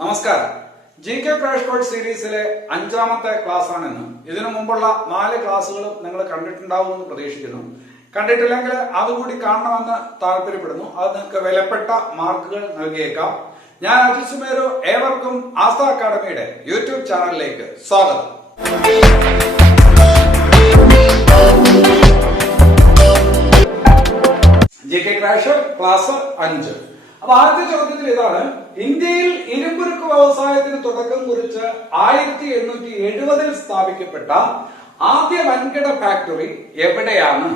നമസ്കാരം. G K crash course സീരീസിലെ 5ാമത്തെ class ആണെന്ന്. ഇതിനു മുമ്പുള്ള 4 ക്ലാസ്സുകളും നിങ്ങൾ കണ്ടിട്ടുണ്ടാവുമെന്ന് പ്രതീക്ഷിക്കുന്നു. കണ്ടിട്ടില്ലെങ്കിൽ അതുകൂടി കാണണമെന്ന് താല്പര്യപ്പെടുന്നു. അത് നിങ്ങൾക്ക് വിലപ്പെട്ട മാർക്കുകൾ നൽകിയേക്കാം. ഞാൻ അജിത് സുമേരു. ഏവർക്കും ആസ്ഥ അക്കാഡമിയുടെ യൂട്യൂബ് ചാനലിലേക്ക് സ്വാഗതം. G K crash class 5. അപ്പൊ ആദ്യ ചോദ്യത്തിൽ ഇതാണ്: ഇന്ത്യയിൽ ഇരുമ്പുരുക്ക് വ്യവസായത്തിന് തുടക്കം കുറിച്ച് 1870 സ്ഥാപിക്കപ്പെട്ട ആദ്യ വൻകിട ഫാക്ടറി എവിടെയാണ്?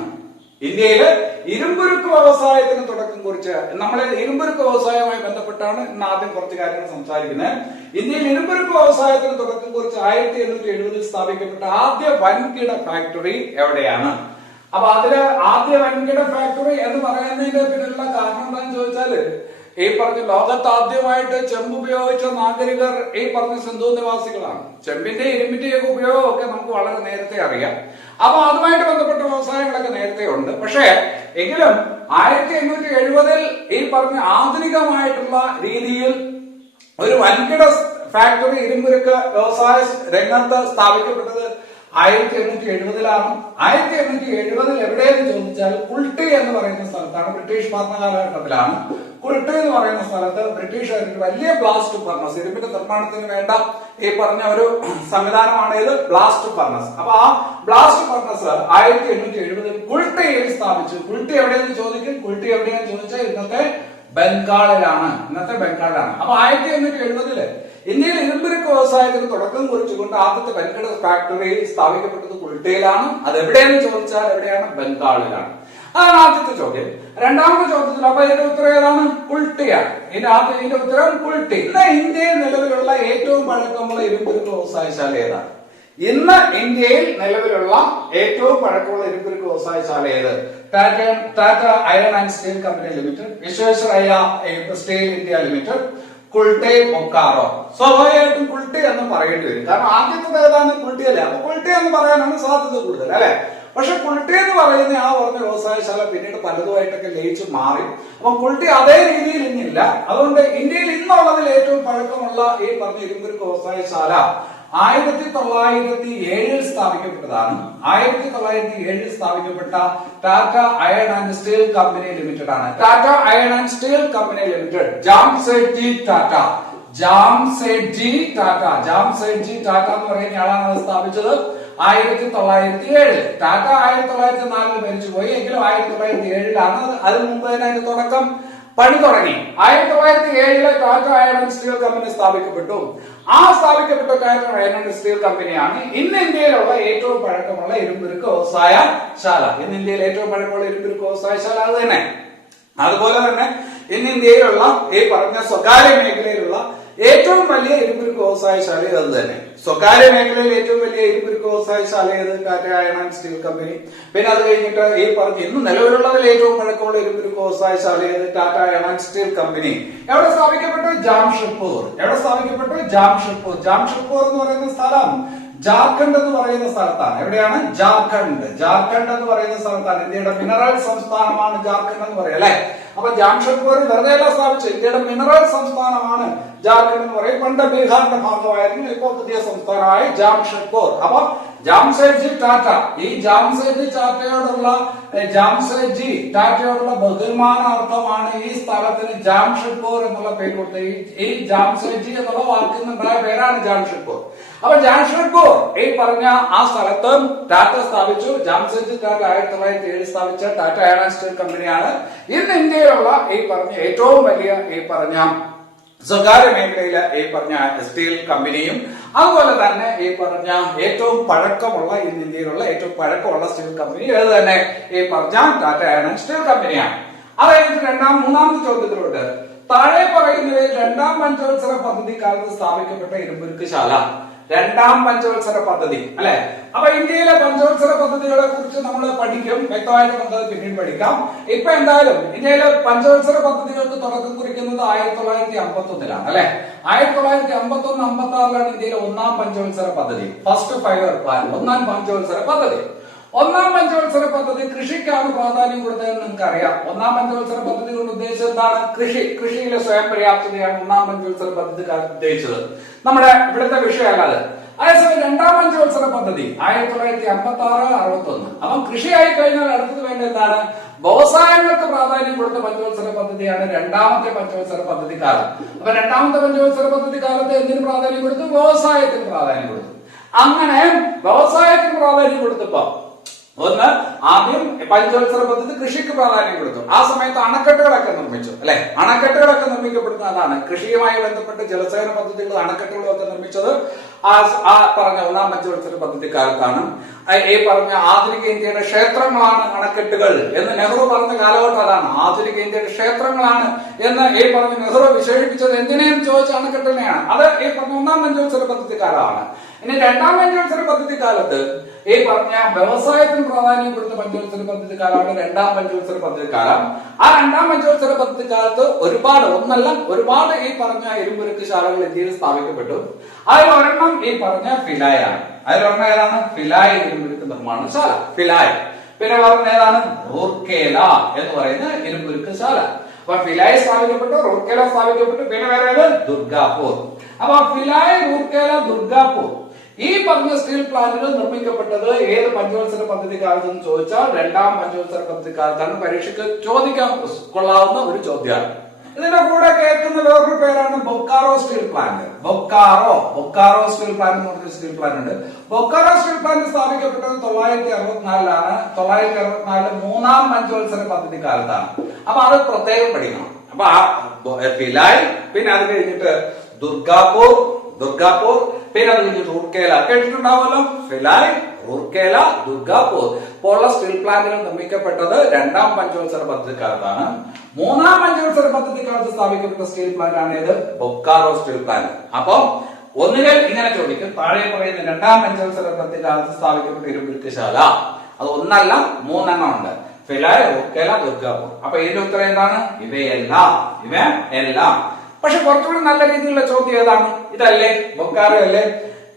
ഇന്ത്യയില് ഇരുമ്പുരുക്ക് വ്യവസായത്തിന് തുടക്കം കുറിച്ച്, നമ്മളെ ഇരുമ്പുരുക്ക് വ്യവസായവുമായി ബന്ധപ്പെട്ടാണ് ഇന്ന് ആദ്യം കുറച്ച് കാര്യങ്ങൾ സംസാരിക്കുന്നത്. ഇന്ത്യയിൽ ഇരുമ്പുരുക്ക് വ്യവസായത്തിന് തുടക്കം കുറിച്ച് 1870 സ്ഥാപിക്കപ്പെട്ട ആദ്യ വൻകിട ഫാക്ടറി എവിടെയാണ്? അപ്പൊ അതില് ആദ്യ വൻകിട ഫാക്ടറി എന്ന് പറയുന്നതിന്റെ പിന്നിലുള്ള കാരണം എന്താണെന്ന് ചോദിച്ചാല്, ഈ പറഞ്ഞ ലോകത്ത് ആദ്യമായിട്ട് ചെമ്പ് ഉപയോഗിച്ച നാഗരികർ ഈ പറഞ്ഞ സിന്ധു നിവാസികളാണ്. ചെമ്പിന്റെ ഇരുമ്പിന്റെയൊക്കെ ഉപയോഗമൊക്കെ നമുക്ക് വളരെ നേരത്തെ അറിയാം. അപ്പൊ അതുമായിട്ട് ബന്ധപ്പെട്ട വ്യവസായങ്ങളൊക്കെ നേരത്തെ ഉണ്ട്. പക്ഷേ എങ്കിലും 1870 ഈ പറഞ്ഞ ആധുനികമായിട്ടുള്ള രീതിയിൽ ഒരു വൻകിട ഫാക്ടറി ഇരുമ്പുരുക്ക് വ്യവസായ രംഗത്ത് സ്ഥാപിക്കപ്പെട്ടത് 1870 1870 എവിടെയെന്ന് ചോദിച്ചാൽ കുൾട്ടി എന്ന് പറയുന്ന സ്ഥലത്താണ്. ബ്രിട്ടീഷ് ഭരണകാലഘട്ടത്തിലാണ്. കുൾട്ടി എന്ന് പറയുന്ന സ്ഥലത്ത് ബ്രിട്ടീഷുകാർക്ക് വലിയ ബ്ലാസ്റ്റ് ഫർണസ്, ഇരുമ്പിന്റെ നിർമ്മാണത്തിന് വേണ്ട ഈ പറഞ്ഞ ഒരു സംവിധാനമാണ് ഇത്, ബ്ലാസ്റ്റ് ഫർണസ്. അപ്പൊ ആ ബ്ലാസ്റ്റ് ഫർണസ് 1870 കുൾട്ടിയിൽ സ്ഥാപിച്ചു. കുൾട്ടി എവിടെയെന്ന് ചോദിക്കും. കുൾട്ടി എവിടെയെന്ന് ചോദിച്ചാൽ ഇന്നത്തെ ബംഗാളിലാണ്. അപ്പൊ 1870 ഇന്ത്യയിൽ ഇരുമ്പുരുക്ക് വ്യവസായത്തിന് തുടക്കം കുറിച്ചുകൊണ്ട് ആദ്യത്തെ വൻകിട ഫാക്ടറി സ്ഥാപിക്കപ്പെട്ടത് കുൾട്ടിയിലാണ്. അത് എവിടെയെന്ന് ചോദിച്ചാൽ എവിടെയാണ്? ബംഗാളിലാണ്. അതാണ് ആദ്യത്തെ ചോദ്യം. രണ്ടാമത്തെ ചോദ്യത്തിൽ അപ്പൊ ഇതിന്റെ ഉത്തരം ഏതാണ്? കുൾട്ടിയാണ്. ഇതിന്റെ ഉത്തരം കുൾട്ടി. ഇന്ന് ഇന്ത്യയിൽ നിലവിലുള്ള ഏറ്റവും പഴക്കമുള്ള ഇരുമ്പുരുക്ക് വ്യവസായശാല ഏതാണ്? ഇന്ന് ഇന്ത്യയിൽ നിലവിലുള്ള ഏറ്റവും പഴക്കമുള്ള ഇരുമ്പുരുക്ക് വ്യവസായശാല ഏത്? Tata iron and steel company limited, Visvesvaraya steel India limited, Kulti, Bokaro. സ്വാഭാവികമായിട്ടും കുൾട്ടി എന്ന് പറയേണ്ടി വരും. കാരണം ആദ്യത്തെ ഏതാണ്? കുൾട്ടി അല്ലേ. അപ്പൊ കുൾട്ടി എന്ന് പറയാനാണ് സാധ്യത കൂടുതൽ അല്ലെ. പക്ഷെ കുൾട്ടി എന്ന് പറയുന്ന ആ പറഞ്ഞ വ്യവസായശാല പിന്നീട് പലതുമായിട്ടൊക്കെ ലയിച്ചു മാറി. അപ്പൊ കുൾട്ടി അതേ രീതിയിൽ ഇന്നില്ല. അതുകൊണ്ട് ഇന്ത്യയിൽ ഇന്നുള്ളതിൽ ഏറ്റവും പഴക്കമുള്ള ഈ പറഞ്ഞ ഇരുമ്പുരുക്ക് വ്യവസായശാല 1907 സ്ഥാപിക്കപ്പെട്ടതാണ്. 1907 സ്ഥാപിക്കപ്പെട്ട Tata iron and steel company limited ആണ്. Tata iron and steel company limited, Jamsetji Tata എന്ന് പറയുന്ന ആളാണ് അത് സ്ഥാപിച്ചത് 1907. ടാറ്റ 1904 മരിച്ചുപോയി. എങ്കിലും 1907 അതിനു മുമ്പ് തന്നെ അതിന്റെ തുടക്കം പണി തുടങ്ങി. 1907 Tata iron and steel company സ്ഥാപിക്കപ്പെട്ടു. ആ സ്ഥാപിക്കപ്പെട്ട ടാറ്റ അയൺ ആൻഡ് സ്റ്റീൽ കമ്പനിയാണ് ഇന്ന് ഇന്ത്യയിലുള്ള ഏറ്റവും പഴക്കമുള്ള ഇരുമ്പുരുക്ക് വ്യവസായശാല. ഇന്ന് ഇന്ത്യയിൽ ഏറ്റവും പഴക്കമുള്ള ഇരുമ്പുരുക്ക് വ്യവസായശാല അത് തന്നെ. അതുപോലെ തന്നെ ഇന്ന് ഇന്ത്യയിലുള്ള ഈ പറഞ്ഞ സ്വകാര്യ മേഖലയിലുള്ള ഏറ്റവും വലിയ ഇരുമ്പുരുക്ക് വ്യവസായശാല അത് തന്നെ. സ്വകാര്യ മേഖലയിൽ ഏറ്റവും വലിയ ഇരുമ്പുരുക്ക് വ്യവസായശാല ഏത്? Tata iron and steel company. പിന്നെ അത് കഴിഞ്ഞിട്ട് ഈ പറഞ്ഞ ഇന്ന് നിലവിലുള്ളതിൽ ഏറ്റവും പഴക്കമുള്ള ഇരുമ്പുരുക്ക് വ്യവസായശാല ഏത്? Tata iron and steel company. എവിടെ സ്ഥാപിക്കപ്പെട്ടു? ജാംഷഡ്പൂർ. എവിടെ സ്ഥാപിക്കപ്പെട്ടു? ജാംഷഡ്പൂർ എന്ന് പറയുന്ന സ്ഥലം ജാർഖണ്ഡ് എന്ന് പറയുന്ന സ്ഥലത്താണ്. എവിടെയാണ്? ജാർഖണ്ഡ് എന്ന് പറയുന്ന സ്ഥലത്താണ്. ഇന്ത്യയുടെ മിനറൽ സംസ്ഥാനമാണ് ജാർഖണ്ഡ് എന്ന് പറയും അല്ലെ. അപ്പൊ ജാംഷഡ്പൂരിൽ വെറുതെ അല്ല സ്ഥാപിച്ചത്. ഇന്ത്യയുടെ മിനറൽ സംസ്ഥാനമാണ് ജാർഖണ്ഡ് എന്ന് പറയും. പണ്ട് ബീഹാറിന്റെ ഭാഗമായിരുന്നു, ഇപ്പോൾ പുതിയ സംസ്ഥാനമായി ജാംഷഡ്പൂർ. അപ്പൊ ജാംസെഡ്ജി ടാറ്റ, ഈ ജാംസെഡ്ജി ടാറ്റയോടുള്ള ബഹുമാനാർത്ഥമാണ് ഈ സ്ഥലത്തിന് ജാംഷഡ്പൂർ എന്നുള്ള പേര് കൊടുത്തത്. ഈ ജാംസെഡ്ജി എന്നുള്ള വാക്കിൽ നിന്നുണ്ടായ പേരാണ് ജാംഷഡ്പൂർ. അപ്പൊ ജാംഷഡ്പൂർ ഈ പറഞ്ഞ ആ സ്ഥലത്ത് ടാറ്റ സ്ഥാപിച്ചു. ജാംസെഡ്ജി ടാറ്റ 1907 സ്ഥാപിച്ച ടാറ്റ അയൺ ആൻഡ് സ്റ്റീൽ കമ്പനിയാണ് ഇന്ന് ഇന്ത്യയിലുള്ള ഈ പറഞ്ഞ ഏറ്റവും വലിയ ഈ പറഞ്ഞ സ്വകാര്യ മേഖലയിലെ ഈ പറഞ്ഞ സ്റ്റീൽ കമ്പനിയും അതുപോലെ തന്നെ ഈ പറഞ്ഞ ഏറ്റവും പഴക്കമുള്ള ഇന്ന് ഇന്ത്യയിലുള്ള ഏറ്റവും പഴക്കമുള്ള സ്റ്റീൽ കമ്പനി ഏത് തന്നെ? ഈ പറഞ്ഞ ടാറ്റ അയൺ ആൻഡ് സ്റ്റീൽ കമ്പനിയാണ്. അതായത് മൂന്നാമത്തെ ചോദ്യത്തിലോട്ട്, താഴെ പറയുന്നവയിൽ രണ്ടാം പഞ്ചവത്സര പദ്ധതി കാലത്ത് സ്ഥാപിക്കപ്പെട്ട ഇരുമ്പുരുക്ക് ശാല. രണ്ടാം പഞ്ചവത്സര പദ്ധതി അല്ലെ. അപ്പൊ ഇന്ത്യയിലെ പഞ്ചവത്സര പദ്ധതികളെ കുറിച്ച് നമ്മൾ പഠിക്കും. വ്യക്തമായിട്ട് നമുക്ക് പിന്നീട് പഠിക്കാം. ഇപ്പൊ എന്തായാലും ഇന്ത്യയിലെ പഞ്ചവത്സര പദ്ധതികൾക്ക് തുടക്കം കുറിക്കുന്നത് 1951 അല്ലെ. 1951-56 ഇന്ത്യയിലെ ഒന്നാം പഞ്ചവത്സര പദ്ധതി, ഫസ്റ്റ് 5 ഇയർ പ്ലാൻ, ഒന്നാം പഞ്ചവത്സര പദ്ധതി. ഒന്നാം പഞ്ചവത്സര പദ്ധതി കൃഷിക്കാണ് പ്രാധാന്യം കൊടുത്തതെന്ന് നിങ്ങൾക്ക് അറിയാം. ഒന്നാം പഞ്ചവത്സര പദ്ധതി കൊണ്ട് ഉദ്ദേശിച്ചത് എന്താണ്? കൃഷിയിലെ സ്വയം പര്യാപ്തതയാണ് ഒന്നാം പഞ്ചവത്സര പദ്ധതി ഉദ്ദേശിച്ചത്. നമ്മുടെ ഇവിടുത്തെ വിഷയമല്ലാതെ. അതേസമയം രണ്ടാം പഞ്ചവത്സര പദ്ധതി 1956-61. അപ്പം കൃഷിയായി കഴിഞ്ഞാൽ അടുത്തത് വേണ്ട എന്താണ്? വ്യവസായങ്ങൾക്ക് പ്രാധാന്യം കൊടുത്ത പഞ്ചവത്സര പദ്ധതിയാണ് രണ്ടാമത്തെ പഞ്ചവത്സര പദ്ധതി കാലം. അപ്പൊ രണ്ടാമത്തെ പഞ്ചവത്സര പദ്ധതി കാലത്ത് എന്തിനു പ്രാധാന്യം കൊടുത്തു? വ്യവസായത്തിന് പ്രാധാന്യം കൊടുത്തു. അങ്ങനെ വ്യവസായത്തിന് പ്രാധാന്യം കൊടുത്തപ്പോ ഒന്ന്, ആദ്യം പഞ്ചവത്സര പദ്ധതി കൃഷിക്ക് പ്രാധാന്യം കൊടുത്തു. ആ സമയത്ത് അണക്കെട്ടുകളൊക്കെ നിർമ്മിച്ചു, അല്ലെ? അണക്കെട്ടുകളൊക്കെ നിർമ്മിക്കപ്പെടുന്നതാണ്. കൃഷിയുമായി ബന്ധപ്പെട്ട് ജലസേചന പദ്ധതികളും അണക്കെട്ടുകളും ഒക്കെ നിർമ്മിച്ചത് ആ പറഞ്ഞ ഒന്നാം പഞ്ചവത്സര പദ്ധതി കാലത്താണ്. ഈ പറഞ്ഞ ആധുനിക ഇന്ത്യയുടെ ക്ഷേത്രങ്ങളാണ് അണക്കെട്ടുകൾ എന്ന് നെഹ്റു പറഞ്ഞ കാലഘട്ടം അതാണ്. ആധുനിക ഇന്ത്യയുടെ ക്ഷേത്രങ്ങളാണ് എന്ന് ഈ പറഞ്ഞ നെഹ്റു വിശേഷിപ്പിച്ചത് എന്തിനേയും ചോദിച്ച അണക്കെട്ടിനെയാണ്. അത് ഈ പറഞ്ഞ ഒന്നാം പഞ്ചവത്സര പദ്ധതി കാലമാണ്. ഇനി രണ്ടാം പഞ്ചവത്സര പദ്ധതി കാലത്ത് ഈ പറഞ്ഞ വ്യവസായത്തിന് പ്രാധാന്യം കൊടുത്ത പഞ്ചവത്സര പദ്ധതി കാലമാണ് രണ്ടാം പഞ്ചവത്സര പദ്ധതി കാലം. ആ രണ്ടാം പഞ്ചവത്സര പദ്ധതി കാലത്ത് ഒരുപാട് ഈ പറഞ്ഞ ഇരുമ്പുരുക്ക് ശാലകൾ ഇന്ത്യയിൽ സ്ഥാപിക്കപ്പെട്ടു. അതിൽ ഒരെണ്ണം ഈ പറഞ്ഞ ഫിലായ് ആണ്. അതിലൊരെണ്ണം ഏതാണ്? ഫിലായ് ഇരുമ്പുരുക്ക് നിർമ്മാണശാല, ഫിലായ്. പിന്നെ പറഞ്ഞ ഏതാണ്? റൂർക്കേല എന്ന് പറയുന്ന ഇരുമ്പുരുക്ക് ശാല. അപ്പൊ ഫിലായ് സ്ഥാപിക്കപ്പെട്ടു, റൂർക്കേല സ്ഥാപിക്കപ്പെട്ടു. പിന്നെ വേറെ ദുർഗാപൂർ. അപ്പൊ ഫിലായ്, റൂർക്കേല, ദുർഗാപൂർ ഈ പറഞ്ഞ സ്റ്റീൽ പ്ലാന്റുകൾ നിർമ്മിക്കപ്പെട്ടത് ഏത് പഞ്ചവത്സര പദ്ധതി കാലത്തെന്ന് ചോദിച്ചാൽ രണ്ടാം പഞ്ചവത്സര പദ്ധതി കാലത്താണ്. പരീക്ഷയ്ക്ക് ചോദിക്കാൻ കൊള്ളാവുന്ന ഒരു ചോദ്യമാണ്. ഇതിന്റെ കൂടെ കേൾക്കുന്ന വേറൊരു പേരാണ് Bokaro steel plant. Bokaro steel plant എന്ന് പറഞ്ഞ സ്റ്റീൽ പ്ലാന്റ് ഉണ്ട്. ബൊക്കാറോ സ്റ്റീൽ പ്ലാന്റ് സ്ഥാപിക്കപ്പെട്ടത് 1964 1964 മൂന്നാം പഞ്ചവത്സര പദ്ധതി കാലത്താണ്. അപ്പൊ അത് പ്രത്യേകം പഠിക്കണം. അപ്പൊ ആ ഫിലായ്, പിന്നെ അത് കഴിഞ്ഞിട്ട് ദുർഗാപൂർ, പിന്നെ അത് കഴിഞ്ഞിട്ട് റൂർക്കേല കേട്ടിട്ടുണ്ടാവുമല്ലോ. ഫിലായ്, റൂർക്കേല, ദുർഗാപൂർ പോലുള്ള സ്റ്റീൽ പ്ലാന്റുകൾ നിർമ്മിക്കപ്പെട്ടത് രണ്ടാം പഞ്ചവത്സര പദ്ധതി കാലത്താണ്. മൂന്നാം പഞ്ചവത്സര പദ്ധതി കാലത്ത് സ്ഥാപിക്കപ്പെട്ട സ്റ്റീൽ പ്ലാന്റ് ആണ് ഏത്? Bokaro steel plant. അപ്പം ഒന്നുകിൽ ഇങ്ങനെ ചോദിക്കും, താഴെ പറയുന്ന രണ്ടാം പഞ്ചവത്സര പദ്ധതി കാലത്ത് സ്ഥാപിക്കപ്പെട്ട ഇരുമ്പുരുക്ക് ശാല അത് ഒന്നല്ല, മൂന്നെണ്ണം ഉണ്ട്. ഫിലായ്, റൂർക്കേല, ദുർഗാപൂർ. അപ്പൊ ഇതിന്റെ ഉത്തരം എന്താണ്? ഇവയെല്ലാം. പക്ഷെ കുറച്ചുകൂടി നല്ല രീതിയിലുള്ള ചോദ്യം ഏതാണ്? ഇതല്ലേ, ബൊക്കാറോ അല്ലേ?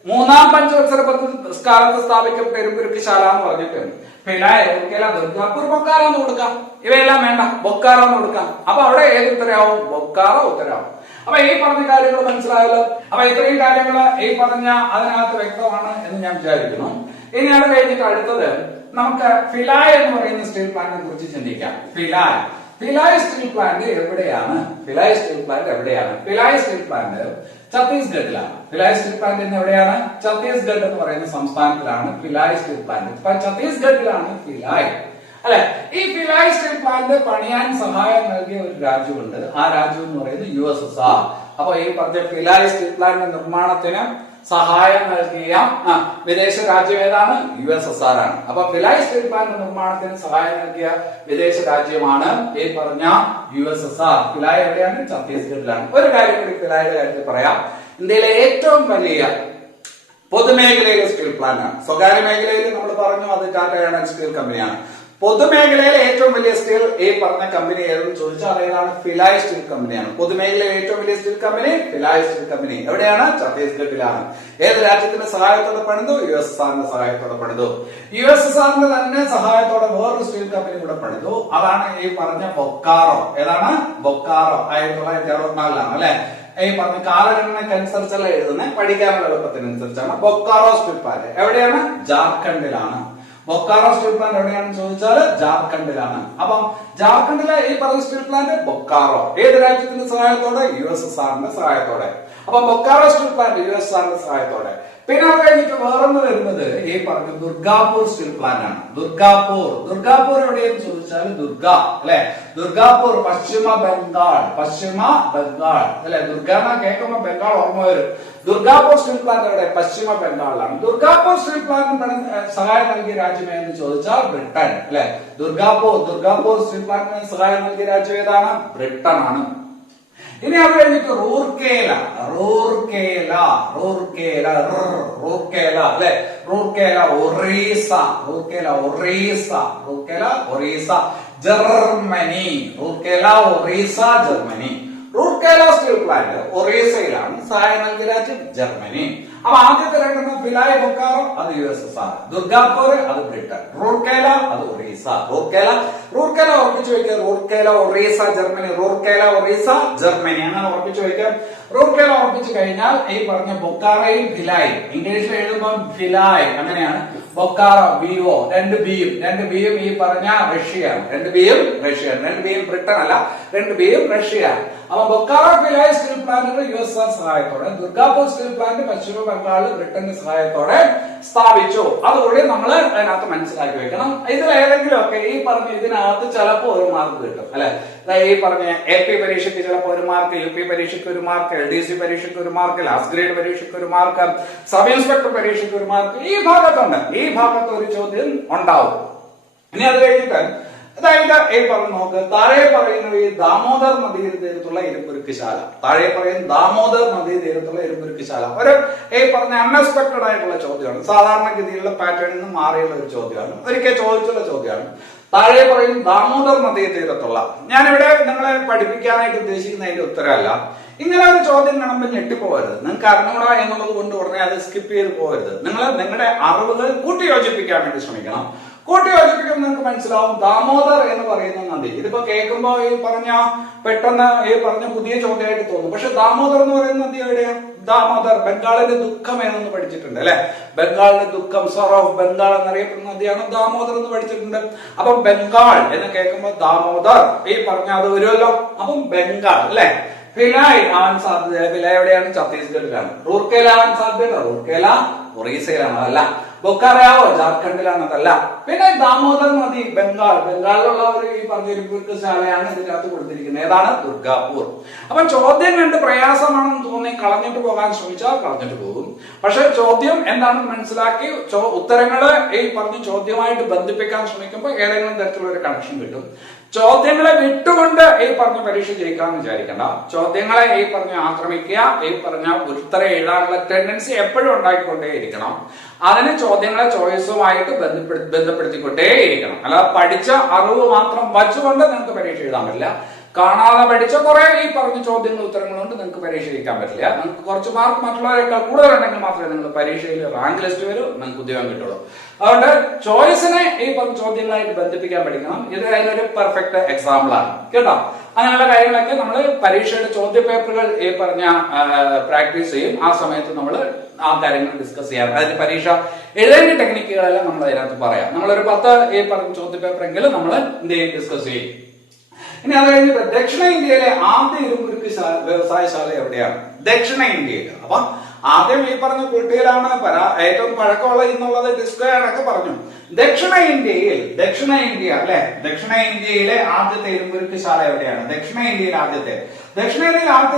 മൂന്നാം പഞ്ചവത്സര പദ്ധതി കാലത്ത് സ്ഥാപിക്കപ്പെട്ട ഇരുമ്പുരുക്ക് ശാല എന്ന് പറഞ്ഞിട്ട് ഫിലായ്, റൂർക്കേല, ദുർഗാപൂർ, ബൊക്കാറോ എന്ന് കൊടുക്കാം. ഇവയെല്ലാം വേണ്ട, ബൊക്കാറോ എന്ന് കൊടുക്കാം. അപ്പൊ അവിടെ ഏത് ഉത്തരവാവും? ബൊക്കാറോ ഉത്തരവാവും. അപ്പൊ ഈ പറഞ്ഞ കാര്യങ്ങൾ മനസ്സിലായല്ലോ. അപ്പൊ ഇത്രയും കാര്യങ്ങൾ ഈ പറഞ്ഞ അതിനകത്ത് വ്യക്തമാണ് എന്ന് ഞാൻ വിചാരിക്കുന്നു. ഇനി അത് കഴിഞ്ഞിട്ട് അടുത്തത് നമുക്ക് ഫിലായ് എന്ന് പറയുന്ന സ്റ്റീൽ പ്ലാന്റിനെ കുറിച്ച് ചിന്തിക്കാം. ഫിലായ് സ്റ്റീൽ പ്ലാന്റ് എവിടെയാണ്? ഫിലായ് സ്റ്റീൽ പ്ലാന്റ് ഛത്തീസ്ഗഡിലാണ്. ഫിലായ് സ്റ്റീൽ പ്ലാന്റ് എവിടെയാണ്? ഛത്തീസ്ഗഡ് എന്ന് പറയുന്ന സംസ്ഥാനത്തിലാണ് ഫിലായ് സ്റ്റീൽ പ്ലാന്റ്. ഛത്തീസ്ഗഡിലാണ് ഫിലായ്, അല്ലെ? ഈ ഫിലായ് സ്റ്റീൽ പ്ലാന്റ് പണിയാൻ സഹായം നൽകിയ ഒരു രാജ്യമുണ്ട്. ആ രാജ്യം എന്ന് പറയുന്നത് USSR. അപ്പൊ ഈ പറഞ്ഞ ഫിലായ് സ്റ്റീൽ പ്ലാന്റ് നിർമ്മാണത്തിന് സഹായം നൽകിയ വിദേശ രാജ്യം ഏതാണ്? USSR ആണ്. അപ്പൊ ഫിലായ് സ്റ്റീൽ പ്ലാന്റ് നിർമ്മാണത്തിന് സഹായം നൽകിയ വിദേശ രാജ്യമാണ് ഈ പറഞ്ഞ USSR. ഫിലായ് എവിടെയാണ്? ഛത്തീസ്ഗഡിലാണ്. ഒരു കാര്യം കൂടി ഫിലായുടെ കാര്യത്തിൽ പറയാം. ഇന്ത്യയിലെ ഏറ്റവും വലിയ പൊതുമേഖലയിലെ സ്റ്റീൽ പ്ലാന്റ് ആണ്. സ്വകാര്യ മേഖലയിൽ നമ്മൾ പറഞ്ഞു അത് ടാറ്റ എയർലൈൻസ് സ്റ്റീൽ കമ്പനിയാണ്. പൊതുമേഖലയിലെ ഏറ്റവും വലിയ സ്റ്റീൽ ഈ പറഞ്ഞ കമ്പനി ഏതെന്ന് ചോദിച്ചാൽ ഏതാണ്? ഫിലായ് സ്റ്റീൽ കമ്പനിയാണ്. പൊതുമേഖലയിലെ ഏറ്റവും വലിയ steel company Bhilai steel company. എവിടെയാണ്? ഛത്തീസ്ഗഡിലാണ്. ഏത് രാജ്യത്തിന്റെ സഹായത്തോടെ പണിതു? USSRന്റെ സഹായത്തോടെ പണിതു. USSRന്റെ തന്നെ സഹായത്തോടെ വേറൊരു സ്റ്റീൽ കമ്പനി കൂടെ പണിതു. അതാണ് ഈ പറഞ്ഞ ബൊക്കാറോ. ഏതാണ്? ബൊക്കാറോ. 1964 അല്ലെ? ഈ പറഞ്ഞ കാലഘട്ടത്തിനനുസരിച്ചല്ല എഴുതുന്നത്, പഠിക്കാനുള്ള എളുപ്പത്തിനനുസരിച്ചാണ്. ബൊക്കാറോ സ്റ്റീൽ പ്ലാന്റ് എവിടെയാണ്? ജാർഖണ്ഡിലാണ്. ബൊക്കാറോ സ്റ്റീൽ പ്ലാന്റ് എവിടെയാണെന്ന് ചോദിച്ചാൽ ജാർഖണ്ഡിലാണ്. അപ്പം ജാർഖണ്ഡിലെ ഈ പറഞ്ഞ സ്റ്റീൽ പ്ലാന്റ് ബൊക്കാറോ ഏത് രാജ്യത്തിന്റെ സഹായത്തോടെ? USSRന്റെ സഹായത്തോടെ. അപ്പൊ ബൊക്കാറോ സ്റ്റീൽ പ്ലാന്റ് USSRന്റെ സഹായത്തോടെ. പിന്നെ അത് കഴിഞ്ഞിട്ട് വേറൊന്ന് വരുന്നത് ഈ പറഞ്ഞ ദുർഗാപൂർ സ്റ്റീൽ പ്ലാന്റ് ആണ്. ദുർഗാപൂർ എവിടെയെന്ന് ചോദിച്ചാൽ അല്ലെ? ദുർഗാപൂർ പശ്ചിമ ബംഗാൾ അല്ലെ? ദുർഗാന കേൾക്കുമ്പോ ബംഗാൾ ഓർമ്മ വരും. ദുർഗാപൂർ സ്റ്റീൽ പ്ലാന്റ് എവിടെ? പശ്ചിമ ബംഗാളിലാണ്. ദുർഗാപൂർ സ്റ്റീൽ പ്ലാന്റിന് സഹായം നൽകിയ രാജ്യം ഏതെന്ന് ചോദിച്ചാൽ ബ്രിട്ടൻ, അല്ലെ? ദുർഗാപൂർ സ്റ്റീൽ പ്ലാന്റിന് സഹായം നൽകിയ രാജ്യം ഏതാണ്? ബ്രിട്ടൻ ആണ്. ഇനി അത് കഴിഞ്ഞിട്ട് റൂർക്കേല അല്ലെ? Rourkela Orissa Germany. Rourkela steel plant ഒറീസയിലാണ്. സഹായം നൽകിയ രാജ്യം ജർമ്മനി. അപ്പൊ ആദ്യത്തെ രണ്ടെണ്ണം ഭിലായ് ബൊക്കാറോ അത് USSR, ദുർഗാപൂർ അത് ബ്രിട്ടൻ, റൂർക്കേല അത് ഒറീസ. റൂർക്കേല ഉറപ്പിച്ചു വയ്ക്കുക. റൂർക്കേല ഒറീസ ജർമ്മനി, റൂർക്കേല ഒറീസ ജർമ്മനി അങ്ങനെ ഉറപ്പിച്ചു വയ്ക്കുക. റൂർക്കേല ഉറപ്പിച്ചു കഴിഞ്ഞാൽ ഈ പറഞ്ഞ ബൊക്കാറയും ഭിലായും ഇംഗ്ലീഷിൽ എഴുതുമ്പോൾ ഭിലായ് അങ്ങനെയാണ്, ബൊക്കാറ BO രണ്ട് ബിയും ഈ പറഞ്ഞ റഷ്യയാണ്, രണ്ട് ബിയും ബ്രിട്ടൻ അല്ല, രണ്ട് ബിയും റഷ്യയാണ്. അപ്പൊ ബൊക്കാറ ഭിലായ് സ്റ്റീൽ പ്ലാന്റുകൾ USSR സഹായത്തോടെ, ദുർഗാപൂർ സ്റ്റീൽ പ്ലാന്റ് പശ്ചിമ ബംഗാൾ ബ്രിട്ടന്റെ സഹായത്തോടെ സ്ഥാപിച്ചു. അതുകൂടി നമ്മൾ അതിനകത്ത് മനസ്സിലാക്കി വെക്കണം. ഇതിൽ ഏതെങ്കിലും ഒക്കെ ഈ പറഞ്ഞ ഇതിനകത്ത് ചിലപ്പോൾ ഒരു മാർക്ക് കിട്ടും അല്ലെ. ഈ പറഞ്ഞ LP പരീക്ഷയ്ക്ക് ചിലപ്പോൾ ഒരു മാർക്ക്, UP പരീക്ഷയ്ക്ക് ഒരു മാർക്ക്, LDC പരീക്ഷയ്ക്ക് ഒരു മാർക്ക്, ലാസ്റ്റ് ഗ്രേഡ് പരീക്ഷയ്ക്ക് ഒരു മാർക്ക്, സബ് ഇൻസ്പെക്ടർ പരീക്ഷയ്ക്ക് ഒരു മാർക്ക് ഈ ഭാഗത്തുണ്ട്. ഈ ഭാഗത്ത് ഒരു ചോദ്യം ഉണ്ടാവും. ഇനി അത് കഴിഞ്ഞിട്ട് അതായത് ഈ പറഞ്ഞു നോക്ക്, താഴെ പറയുന്ന ഈ ദാമോദർ നദീതീരത്തുള്ള ഇരുമ്പുരുക്കുശാല, താഴെ പറയുന്ന ദാമോദർ നദീതീരത്തുള്ള ഇരുമ്പുരുക്കുശാല ഒരു ഈ പറഞ്ഞ അൺഎക്സ്പെക്ടഡ് ആയിട്ടുള്ള ചോദ്യമാണ്. സാധാരണഗതിയിലുള്ള പാറ്റേണിൽ നിന്ന് മാറിയുള്ള ഒരു ചോദ്യമാണ്, ഒരിക്കൽ ചോദിച്ചുള്ള ചോദ്യമാണ്. താഴെ പറയും ദാമോദർ നദീതീരത്തുള്ള, ഞാനിവിടെ നിങ്ങളെ പഠിപ്പിക്കാനായിട്ട് ഉദ്ദേശിക്കുന്നതിന്റെ ഉത്തരമല്ല. ഇങ്ങനെ ഒരു ചോദ്യം കാണുമ്പോൾ ഞെട്ടിപ്പോകരുത്. നിങ്ങൾക്ക് അറിഞ്ഞൂടാ എന്നുള്ളത് കൊണ്ട് ഉടനെ അത് സ്കിപ്പ് ചെയ്ത് പോകരുത്. നിങ്ങൾ നിങ്ങളുടെ അറിവുകൾ കൂട്ടിയോജിപ്പിക്കാൻ വേണ്ടി ശ്രമിക്കണം. കൂട്ടിയോജിപ്പിക്കുമ്പോൾ നിങ്ങൾക്ക് മനസ്സിലാവും ദാമോദർ എന്ന് പറയുന്ന നദി. ഇതിപ്പോ കേൾക്കുമ്പോ ഈ പറഞ്ഞ പെട്ടെന്ന് ഈ പറഞ്ഞ പുതിയ ചോദ്യമായിട്ട് തോന്നും. പക്ഷെ ദാമോദർ എന്ന് പറയുന്ന നദി എവിടെയാ? ദാമോദർ ബംഗാളിന്റെ ദുഃഖം ഏതെന്ന് പഠിച്ചിട്ടുണ്ട് അല്ലെ. ബംഗാളിന്റെ ദുഃഖം, സോർ ഓഫ് ബംഗാൾ എന്നറിയപ്പെടുന്ന നദിയാണ് ദാമോദർ എന്ന് പഠിച്ചിട്ടുണ്ട്. അപ്പം ബംഗാൾ എന്ന് കേൾക്കുമ്പോൾ ദാമോദർ ഈ പറഞ്ഞ അത് വരുമല്ലോ. അപ്പം ബംഗാൾ അല്ലെ. ഭിലായ് ആവാൻ സാധ്യത, ഭിലായ് എവിടെയാണ്? ഛത്തീസ്ഗഡിലാണ്. റൂർക്കേല ആവാൻ സാധ്യത, റൂർക്കേല ഒറീസയിലാണ്, അതല്ല. ബൊക്കാറയോ ജാർഖണ്ഡിലാണ്, അതല്ല. പിന്നെ ദാമോദർ നദി ബംഗാളിലുള്ള ഒരു ഈ പറഞ്ഞ ഇരുമ്പുരുക്കുശാലയാണ് ഇതിനകത്ത് കൊടുത്തിരിക്കുന്നത്. ഏതാണ്? ദുർഗാപൂർ. അപ്പൊ ചോദ്യം കണ്ട് പ്രയാസമാണെന്ന് തോന്നി കളഞ്ഞിട്ട് പോകാൻ ശ്രമിച്ചാൽ കളഞ്ഞിട്ട് പോകും. പക്ഷെ ചോദ്യം എന്താണെന്ന് മനസ്സിലാക്കി ഉത്തരങ്ങള് ഈ പറഞ്ഞ ചോദ്യമായിട്ട് ബന്ധിപ്പിക്കാൻ ശ്രമിക്കുമ്പോൾ ഏതെങ്കിലും തരത്തിലുള്ള ഒരു കണക്ഷൻ കിട്ടും. ചോദ്യങ്ങളെ വിട്ടുകൊണ്ട് ഈ പറഞ്ഞ പരീക്ഷ ജയിക്കാന്ന് വിചാരിക്കണ്ട. ചോദ്യങ്ങളെ ഈ പറഞ്ഞ ആക്രമിക്കുക, ഈ പറഞ്ഞ ഉത്തരം എഴുതാനുള്ള ടെൻഡൻസി എപ്പോഴും ഉണ്ടായിക്കൊണ്ടേയിരിക്കണം. അതിന് ചോദ്യങ്ങളെ ചോയ്സുമായിട്ട് ബന്ധപ്പെടുത്തിക്കൊണ്ടേയിരിക്കണം. അല്ലാതെ പഠിച്ച അറിവ് മാത്രം വച്ചുകൊണ്ട് നിങ്ങൾക്ക് പരീക്ഷ എഴുതാൻ പറ്റില്ല. കാണാതെ പഠിച്ച കുറെ ഈ പറഞ്ഞ ചോദ്യങ്ങൾ ഉത്തരങ്ങൾ കൊണ്ട് നിങ്ങൾക്ക് പരീക്ഷ എഴുതാൻ പറ്റില്ല. നിങ്ങൾക്ക് കുറച്ച് മാർക്ക് മറ്റുള്ളവരെക്കാൾ കൂടുതലുണ്ടെങ്കിൽ മാത്രമേ നിങ്ങൾ പരീക്ഷയിൽ റാങ്ക് ലിസ്റ്റ് വരും, നിങ്ങൾക്ക് ഉദ്യോഗം കിട്ടുള്ളൂ. അതുകൊണ്ട് ചോയ്സിനെ ഈ പറഞ്ഞ ചോദ്യങ്ങളായിട്ട് ബന്ധിപ്പിക്കാൻ പഠിക്കണം. ഇത് അതിനൊരു പെർഫെക്റ്റ് എക്സാമ്പിൾ ആണ് കേട്ടോ. അങ്ങനെയുള്ള കാര്യങ്ങളൊക്കെ നമ്മൾ പരീക്ഷയുടെ ചോദ്യ പേപ്പറുകൾ ഈ പറഞ്ഞ പ്രാക്ടീസ് ചെയ്യും. ആ സമയത്ത് നമ്മൾ ആ കാര്യങ്ങൾ ഡിസ്കസ് ചെയ്യാം. അതായത് പരീക്ഷ എഴുതേണ്ട ടെക്നിക്കുകളെല്ലാം നമ്മൾ അതിനകത്ത് പറയാം. നമ്മളൊരു 10 ഈ പറഞ്ഞ ചോദ്യ പേപ്പറെങ്കിലും നമ്മൾ എന്ത് ചെയ്യും? ഡിസ്കസ് ചെയ്യും. ഇനി അത് കഴിഞ്ഞിട്ട് ദക്ഷിണ ഇന്ത്യയിലെ ആദ്യ ഇരുമ്പുരുക്ക് വ്യവസായശാല എവിടെയാണ്? ദക്ഷിണ ഇന്ത്യയിൽ. അപ്പൊ ആദ്യം ഈ പറഞ്ഞ കുട്ടിയിലാണ് ഏറ്റവും പഴക്കമുള്ള എന്നുള്ളത് ഡിസ്കോയൊക്കെ പറഞ്ഞു. ദക്ഷിണ ഇന്ത്യ അല്ലെ, ദക്ഷിണ ഇന്ത്യയിലെ ആദ്യത്തെ ഇരുമ്പുരുക്കുശാല എവിടെയാണ്? ദക്ഷിണ ഇന്ത്യയിലെ ആദ്യത്തെ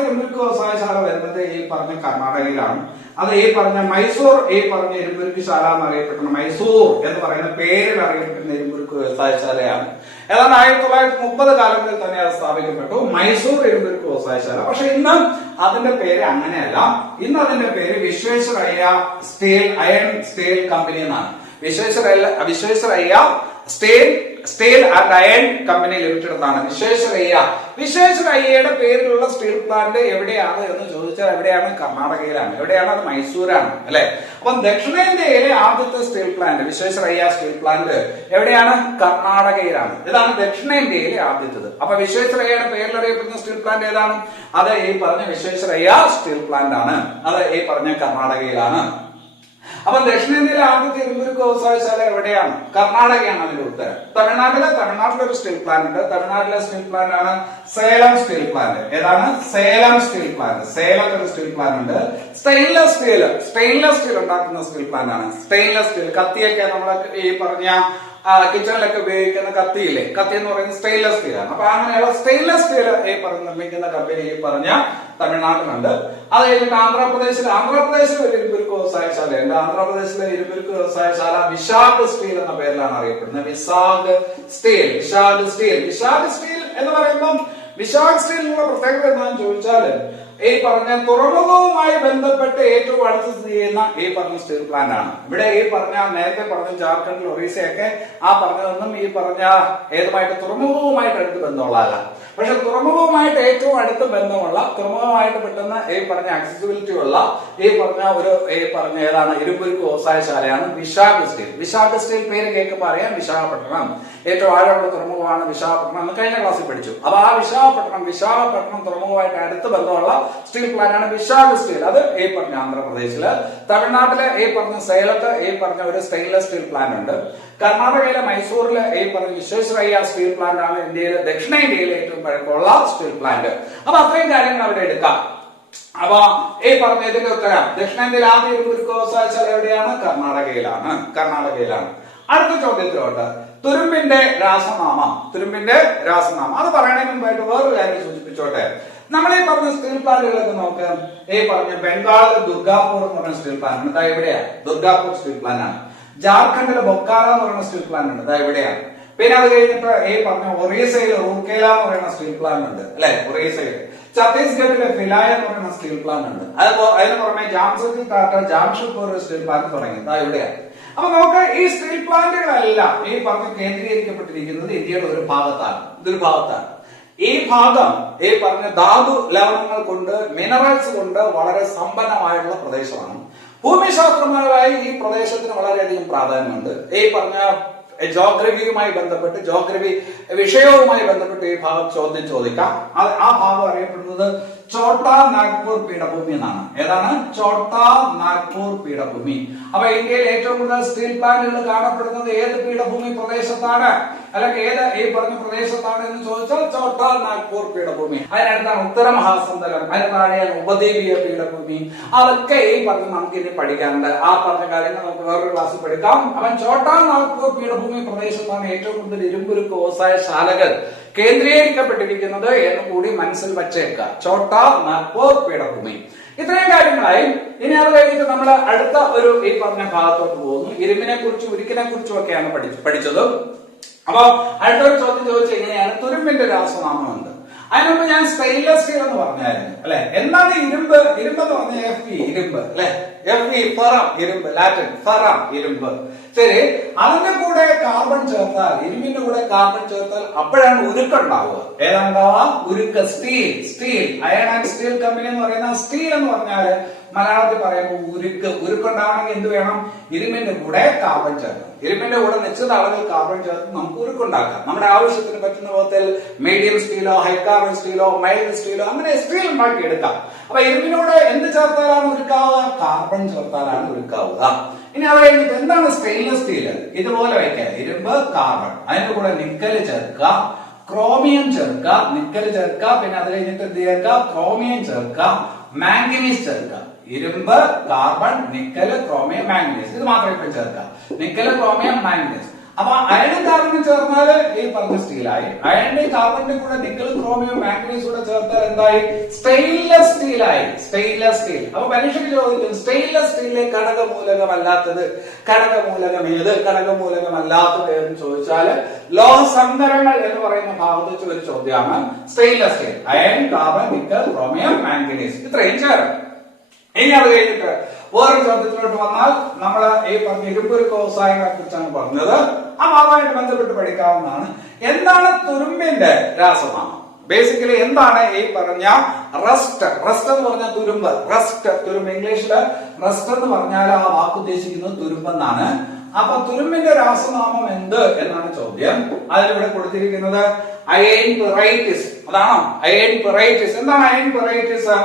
ഇരുമ്പുരുക്ക് വ്യവസായശാല വരുന്നത് ഈ പറഞ്ഞ കർണാടകയിലാണ്. അത് ഈ പറഞ്ഞ മൈസൂർ ഈ പറഞ്ഞ ഇരുമ്പുരുക്കുശാല എന്നറിയപ്പെടുന്ന, മൈസൂർ എന്ന് പറയുന്ന പേരിൽ അറിയപ്പെടുന്ന ഇരുമ്പുരുക്ക് വ്യവസായശാലയാണ്. ഏതാണ്ട് 1930 കാലങ്ങളിൽ തന്നെ അത് സ്ഥാപിക്കപ്പെട്ടു, മൈസൂർ ഇരുമ്പുരുക്ക് വ്യവസായശാല. പക്ഷെ ഇന്ന് അതിന്റെ പേര് അങ്ങനെയല്ല. ഇന്ന് അതിന്റെ പേര് വിശ്വേശ്വരയ്യ അയൺ സ്റ്റീൽ കമ്പനി എന്നാണ്. Visvesvaraya steel and iron company limited എന്നാണ് വിശ്വേശ്വരയ്യയുടെ പേരിലുള്ള സ്റ്റീൽ പ്ലാന്റ് എവിടെയാണ് എന്ന് ചോദിച്ചാൽ എവിടെയാണ്? കർണാടകയിലാണ്. എവിടെയാണ്? അത് മൈസൂരാണ് അല്ലെ. അപ്പം ദക്ഷിണേന്ത്യയിലെ ആദ്യത്തെ steel plant Visvesvaraya steel plant എവിടെയാണ്? കർണാടകയിലാണ്. ഇതാണ് ദക്ഷിണേന്ത്യയിലെ ആദ്യത്തേത്. അപ്പൊ വിശ്വേശ്വരയ്യയുടെ പേരിൽ അറിയപ്പെടുന്ന സ്റ്റീൽ പ്ലാന്റ് ഏതാണ്? അത് ഈ പറഞ്ഞ വിശ്വേശ്വരയ്യ സ്റ്റീൽ പ്ലാന്റ് ആണ്. അത് ഈ പറഞ്ഞ കർണാടകയിലാണ്. അപ്പൊ ദക്ഷിണേന്ത്യയിലെ ആദ്യത്തെ ഇരുമ്പുരുക്ക് വ്യവസായശാല എവിടെയാണ്? കർണാടകയാണ് അതിന്റെ ഉത്തരം. തമിഴ്നാട്ടിലൊരു സ്റ്റീൽ പ്ലാന്റ് ഉണ്ട്. തമിഴ്നാട്ടിലെ സ്റ്റീൽ പ്ലാന്റ് ആണ് സേലം സ്റ്റീൽ പ്ലാന്റ്. ഏതാണ്? Salem steel plant. സേലത്തൊരു സ്റ്റീൽ പ്ലാന്റ് ഉണ്ട്. സ്റ്റെയിൻലെസ് സ്റ്റീൽ ഉണ്ടാക്കുന്ന സ്റ്റീൽ പ്ലാന്റ് ആണ്. സ്റ്റെയിൻലെസ് സ്റ്റീൽ കത്തിയൊക്കെ നമ്മളെ ഈ പറഞ്ഞ കിച്ചണിലൊക്കെ ഉപയോഗിക്കുന്ന കത്തിയില്ലേ, കത്തി എന്ന് പറയുന്നത് സ്റ്റെയിൻലെസ് സ്റ്റീലാണ്. അപ്പൊ അങ്ങനെയുള്ള സ്റ്റെയിൻലെസ് സ്റ്റീൽ ഈ പറഞ്ഞ നിർമ്മിക്കുന്ന കമ്പനി ഈ പറഞ്ഞ തമിഴ്നാട്ടിലുണ്ട്. അത് കഴിഞ്ഞിട്ട് ആന്ധ്രാപ്രദേശിൽ ഒരു ഇരുമ്പുരുക്ക് വ്യവസായശാലയുണ്ട്. ആന്ധ്രാപ്രദേശിലെ ഇരുമ്പുരുക്ക് വ്യവസായശാല വിശാഖ് സ്റ്റീൽ എന്ന പേരിലാണ് അറിയപ്പെടുന്നത്. വിശാഖ് സ്റ്റീൽ എന്ന് പറയുമ്പം വിശാഖ് സ്റ്റീലിനുള്ള പ്രത്യേകത എന്താണെന്ന് ചോദിച്ചാല് ഈ പറഞ്ഞ തുറമുഖവുമായി ബന്ധപ്പെട്ട് ഏറ്റവും അടുത്ത് സ്ഥിതി ചെയ്യുന്ന ഈ പറഞ്ഞ സ്റ്റീൽ പ്ലാന്റ് ആണ്. ഇവിടെ ഈ പറഞ്ഞ നേരത്തെ പറഞ്ഞ ജാർഖണ്ഡിൽ ഒറീസയൊക്കെ ആ പറഞ്ഞതൊന്നും ഈ പറഞ്ഞ ഏതുമായിട്ട് തുറമുഖവുമായിട്ട് അടുത്ത് ബന്ധമുള്ളതല്ല. പക്ഷെ തുറമുഖവുമായിട്ട് ഏറ്റവും അടുത്ത് ബന്ധമുള്ള, തുറമുഖമായിട്ട് പെട്ടെന്ന് ഈ പറഞ്ഞ ആക്സസിബിലിറ്റി ഉള്ള ഈ പറഞ്ഞ ഏതാണ് ഇരുമ്പുരുക്ക് വ്യവസായശാലയാണ് വിശാഖ സ്റ്റീൽ. വിശാഖ സ്റ്റീൽ പേര് കേൾക്കുമ്പോൾ അറിയാം വിശാഖപട്ടണം, ഏറ്റവും ആഴമുള്ള തുറമുഖമാണ് വിശാഖപട്ടണം എന്ന് കഴിഞ്ഞ ക്ലാസ്സിൽ പഠിച്ചു. അപ്പൊ ആ വിശാഖപട്ടണം തുറമുഖമായിട്ട് അടുത്ത് ബന്ധമുള്ള സ്റ്റീൽ പ്ലാന്റ് ആണ് വിശാഖ സ്റ്റീൽ. അത് ഈ പറഞ്ഞ ആന്ധ്രാപ്രദേശില്, തമിഴ്നാട്ടിലെ ഈ പറഞ്ഞ സേലത്ത് ഈ പറഞ്ഞ ഒരു സ്റ്റെയിൻലെസ് സ്റ്റീൽ പ്ലാന്റ് ഉണ്ട്. കർണാടകയിലെ മൈസൂരിലെ ഈ പറഞ്ഞ വിശ്വേശ്വരയ്യ സ്റ്റീൽ പ്ലാന്റ് ആണ് ഇന്ത്യയിലെ ദക്ഷിണേന്ത്യയിലെ ഏറ്റവും പഴക്കമുള്ള സ്റ്റീൽ പ്ലാന്റ്. അപ്പൊ അത്രയും കാര്യങ്ങൾ അവിടെ എടുക്കാം. അപ്പൊ ഈ പറഞ്ഞ ഇതിന്റെ ഉത്തരം ദക്ഷിണേന്ത്യയിൽ ആദ്യ ഇരുമ്പുരുക്ക് വ്യവസായശാല എവിടെയാണ്? കർണാടകയിലാണ്. അടുത്ത ചോദ്യത്തിലോട്ട്, തുരുമ്പിന്റെ രാസനാമം അത് പറയുന്നതിന് മുമ്പായിട്ട് വേറൊരു കാര്യം സൂചിപ്പിച്ചോട്ടെ. നമ്മൾ ഈ പറഞ്ഞ സ്റ്റീൽ പ്ലാന്റുകളൊക്കെ നോക്ക്. ഈ പറഞ്ഞ ബംഗാളിൽ ദുർഗാപൂർ എന്ന് പറയുന്ന സ്റ്റീൽ പ്ലാന്റ് ഉണ്ട്, എവിടെയാണ്? ദുർഗാപൂർ സ്റ്റീൽ പ്ലാന്റ് ആണ്. ജാർഖണ്ഡിലെ ബൊക്കാറ എന്ന് പറയുന്ന സ്റ്റീൽ പ്ലാന്റ് ഉണ്ട്, എവിടെയാണ്? പിന്നെ അത് കഴിഞ്ഞിട്ട് ഈ പറഞ്ഞ ഒറീസയിൽ റൂർക്കേല എന്ന് പറയുന്ന സ്റ്റീൽ പ്ലാന്റ് ഉണ്ട്, അല്ലെ? ഒറീസയിൽ. ഛത്തീസ്ഗഡിലെ ഫിലായ എന്ന് പറയുന്ന സ്റ്റീൽ പ്ലാന്റ് ഉണ്ട്. അതിന് പുറമെ ജാംഷഡ്പൂർ സ്റ്റീൽ പ്ലാന്റ് തുടങ്ങി, എവിടെയാണ്? അപ്പൊ നമുക്ക് ഈ സ്റ്റീൽ പ്ലാന്റുകളെല്ലാം ഈ പറഞ്ഞ കേന്ദ്രീകരിക്കപ്പെട്ടിരിക്കുന്നത് ഇന്ത്യയുടെ ഒരു ഭാഗത്താണ്. ഇതൊരു ഭാഗത്താണ്. ഈ ഭാഗം ഈ പറഞ്ഞ ധാതു ലവണങ്ങൾ കൊണ്ട്, മിനറൽസ് കൊണ്ട് വളരെ സമ്പന്നമായിട്ടുള്ള പ്രദേശമാണ്. ഭൂമിശാസ്ത്രപരമായി ഈ പ്രദേശത്തിന് വളരെയധികം പ്രാധാന്യമുണ്ട്. ഈ പറഞ്ഞ ജോഗ്രഫിയുമായി ബന്ധപ്പെട്ട്, ജോഗ്രഫി വിഷയവുമായി ബന്ധപ്പെട്ട് ഈ ഭാഗം ചോദ്യം ചോദിക്കാം. ആ ഭാഗം അറിയപ്പെടുന്നത് ചോട്ടാ നാഗ്പൂർ പീഠഭൂമി എന്നാണ്. ഏതാണ്? ചോട്ടാ നാഗ്പൂർ പീഠഭൂമി. അപ്പൊ ഇന്ത്യയിൽ ഏറ്റവും കൂടുതൽ സ്റ്റീൽ പ്ലാന്റുകൾ കാണപ്പെടുന്നത് ഏത് പീഠഭൂമി പ്രദേശത്താണ്, അല്ലെങ്കിൽ ഏത് ഈ പറഞ്ഞ പ്രദേശത്താണ് എന്ന് ചോദിച്ചാൽ ചോട്ടാ നാഗ്പൂർ പീഠഭൂമി. അതിനടുത്താണ് ഉത്തര മഹാസമുദ്രം, അതിന് താഴെയാണ് ഉപദ്വീപീയ പീഠഭൂമി. അതൊക്കെ ഈ പറഞ്ഞ് നമുക്ക് ഇനി പഠിക്കാനുണ്ട്. ആ പറഞ്ഞ കാര്യങ്ങൾ നമുക്ക് വേറൊരു ക്ലാസ്സിൽ പഠിക്കാം. അവൻ ചോട്ടാ നാഗ്പൂർ പീഠഭൂമി പ്രദേശത്താണ് ഏറ്റവും കൂടുതൽ ഇരുമ്പുരുക്ക് വ്യവസായശാലകൾ കേന്ദ്രീകരിക്കപ്പെട്ടിരിക്കുന്നത് എന്ന് കൂടി മനസ്സിൽ വച്ചേക്കുക. ചോട്ടാ നാഗ്പൂർ പീഠഭൂമി. ഇത്രയും കാര്യങ്ങളായി. ഇനി അത് കഴിഞ്ഞിട്ട് നമ്മൾ അടുത്ത ഒരു ഈ പറഞ്ഞ ഭാഗത്തോട്ട് പോകുന്നു. ഇരുമ്പിനെ കുറിച്ചും ഉരുക്കിനെ കുറിച്ചും ഒക്കെയാണ് പഠിച്ചത്. അപ്പൊ അടുത്തൊരു ചോദ്യം ചോദിച്ചു എങ്ങനെയാണ് തുരുമ്പിന്റെ രാസനാമം എന്ത്? അതിനുമ്പ് ഞാൻ സ്റ്റെയിൻലെസ് സ്റ്റീൽ എന്ന് പറഞ്ഞായിരുന്നു, അല്ലെ? എന്താണ് ഇരുമ്പ്? ഇരുമ്പ് എന്ന് പറഞ്ഞ Fe, ഇരുമ്പ്, അല്ലെ? Fe, ഫെറം, ഇരുമ്പ്, ലാറ്റിൻ ഫെറം, ഇരുമ്പ്. ശരി, അതിന്റെ കൂടെ കാർബൺ ചേർത്താൽ, ഇരുമ്പിന്റെ കൂടെ കാർബൺ ചേർത്താൽ അപ്പോഴാണ് ഉരുക്കുണ്ടാവുക. ഏതാണ്ടാവുക? ഉരുക്ക്, steel. Iron and steel company എന്ന് പറയുന്ന സ്റ്റീൽ എന്ന് പറഞ്ഞാല് മലയാളത്തിൽ പറയുമ്പോൾ ഉരുക്കുണ്ടാവണമെങ്കിൽ എന്ത് വേണം? ഇരുമ്പിന്റെ കൂടെ കാർബൺ ചേർക്കണം. ഇരുമ്പിന്റെ കൂടെ നിശ്ചിത അളവിൽ കാർബൺ ചേർത്ത് നമുക്ക് ഉരുക്കുണ്ടാക്കാം. നമ്മുടെ ആവശ്യത്തിന് പറ്റുന്ന വിധത്തിൽ മീഡിയം സ്റ്റീലോ, ഹൈ കാർബൺ സ്റ്റീലോ, മൈൽഡ് സ്റ്റീലോ, അങ്ങനെ സ്റ്റീൽ ഉണ്ടാക്കി എടുക്കാം. അപ്പൊ ഇരുമ്പിനോട് എന്ത് ചേർത്താലാണ് ഉരുക്കാവുക? കാർബൺ ചേർത്താലാണ് ഉരുക്കാവുക. ഇനി അത് കഴിഞ്ഞിട്ട് എന്താണ് സ്റ്റെയിൻലെസ് സ്റ്റീൽ? ഇതുപോലെ വയ്ക്കുക. ഇരുമ്പ്, കാർബൺ, അതിന്റെ കൂടെ നിക്കൽ ചേർക്കുക, ക്രോമിയം ചേർക്കുക, നിക്കൽ ചേർക്കുക, പിന്നെ അത് കഴിഞ്ഞിട്ട് എന്ത് ചേർക്കുക? ക്രോമിയം ചേർക്കുക, മാംഗനീസ് ചേർക്കുക. ഇരുമ്പ്, കാർബൺ, നിക്കൽ, ക്രോമിയം, മാംഗനീസ്, ഇത് മാത്രമേ ഇപ്പൊ ചേർക്കാം. Nickel, chromium, manganese. അപ്പൊ അയണും കാർബണും ചേർന്നാല് ഈ പറഞ്ഞ സ്റ്റീലായി. അയണിന്റെ കാർബണിന്റെ കൂടെ നിക്കൽ, ക്രോമിയം, മാംഗനീസ് കൂടെ ചേർത്താൽ എന്തായി? സ്റ്റെയിൻലെസ് സ്റ്റീലായി. Stainless steel. അപ്പൊ പരീക്ഷയ്ക്ക് ചോദിക്കും സ്റ്റെയിൻലെസ് സ്റ്റീലിലെ ഘടകമൂലകമല്ലാത്തത്, ഘടകമൂലകം ഏത്, ഘടകമൂലകമല്ലാത്തത് എന്ന് ചോദിച്ചാല് ലോഹസങ്കരങ്ങൾ എന്ന് പറയുന്ന ഭാഗത്ത് വെച്ച് ഒരു ചോദ്യമാണ് stainless steel. Iron, carbon, nickel, chromium, manganese, ഇത്രയും ചേരും. ഇനി അത് കഴിഞ്ഞിട്ട് വേറൊരു ചോദ്യത്തിലോട്ട് വന്നാൽ നമ്മൾ ഈ പറഞ്ഞ ഇരുമ്പുരുക്ക് വ്യവസായങ്ങളെ കുറിച്ചാണ് പറഞ്ഞത്. ആ ഭാഗമായിട്ട് ബന്ധപ്പെട്ട് പഠിക്കാവുന്നതാണ്. എന്താണ് തുരുമ്പിന്റെ രാസനാമം? ബേസിക്കലി എന്താണ് ഈ പറഞ്ഞ റസ്റ്റ് എന്ന് പറഞ്ഞ തുരുമ്പ്. തുരുമ്പ് ഇംഗ്ലീഷില് റസ്റ്റ് എന്ന് പറഞ്ഞാൽ ആ വാക്ക് ഉദ്ദേശിക്കുന്നത് തുരുമ്പെന്നാണ്. അപ്പൊ തുരുമ്പിന്റെ രാസനാമം എന്ത് എന്നാണ് ചോദ്യം. അതിലിവിടെ കൊടുത്തിരിക്കുന്നത് അയൺ പെറൈറ്റിസ്. അതാണോ അയൺ പെറൈറ്റിസ്? എന്താണ് അയൺ പെറൈറ്റിസ്?